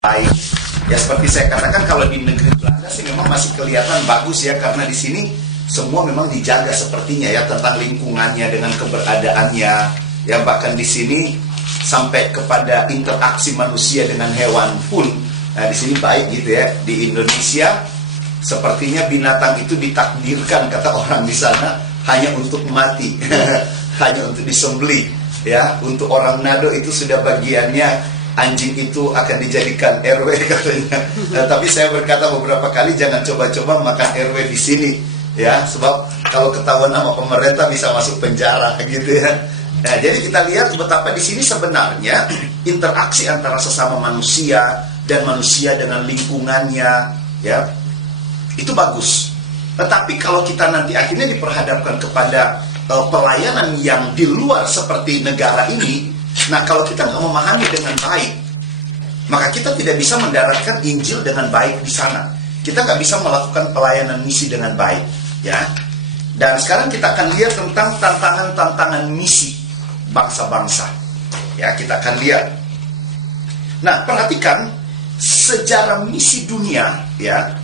baik. Ya seperti saya katakan, kalau di negeri Belanda sih memang masih kelihatan bagus ya, karena di sini semua memang dijaga sepertinya ya, tentang lingkungannya dengan keberadaannya ya, bahkan di sini sampai kepada interaksi manusia dengan hewan pun. Nah, di sini baik gitu ya. Di Indonesia sepertinya binatang itu ditakdirkan, kata orang di sana, hanya untuk mati, hanya untuk disembelih ya. Untuk orang Nado itu sudah bagiannya, anjing itu akan dijadikan RW katanya. Nah, tapi saya berkata beberapa kali, jangan coba-coba makan RW di sini ya, sebab kalau ketahuan sama pemerintah bisa masuk penjara gitu ya. Nah, jadi kita lihat betapa di sini sebenarnya interaksi antara sesama manusia dan manusia dengan lingkungannya ya, itu bagus. Tetapi kalau kita nanti akhirnya diperhadapkan kepada pelayanan yang di luar seperti negara ini, nah kalau kita nggak memahami dengan baik, maka kita tidak bisa mendaratkan Injil dengan baik di sana. Kita nggak bisa melakukan pelayanan misi dengan baik ya. Dan sekarang kita akan lihat tentang tantangan-tantangan misi bangsa-bangsa ya, kita akan lihat. Nah, perhatikan sejarah misi dunia ya.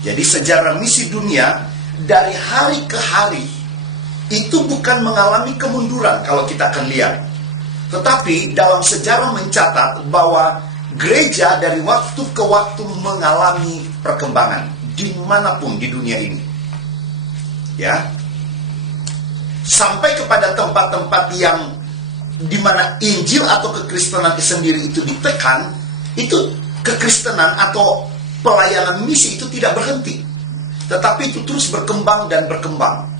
Jadi sejarah misi dunia dari hari ke hari itu bukan mengalami kemunduran kalau kita akan lihat. Tetapi dalam sejarah mencatat bahwa gereja dari waktu ke waktu mengalami perkembangan dimanapun di dunia ini ya, sampai kepada tempat-tempat yang dimana Injil atau kekristenan sendiri itu ditekan, itu kekristenan atau pelayanan misi itu tidak berhenti, tetapi itu terus berkembang dan berkembang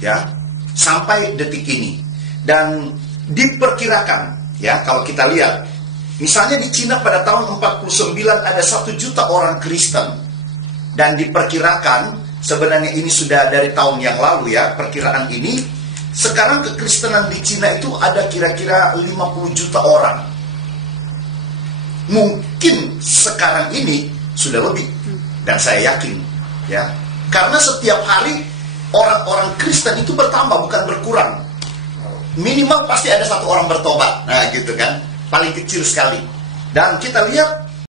ya, sampai detik ini. Dan diperkirakan ya, kalau kita lihat misalnya di Cina pada tahun 49 ada 1 juta orang Kristen, dan diperkirakan sebenarnya ini sudah dari tahun yang lalu ya, perkiraan ini sekarang kekristenan di Cina itu ada kira-kira 50 juta orang. Mungkin sekarang ini sudah lebih, dan saya yakin ya, karena setiap hari orang-orang Kristen itu bertambah bukan berkurang. Minimal pasti ada 1 orang bertobat, nah gitu kan, paling kecil sekali. Dan kita lihat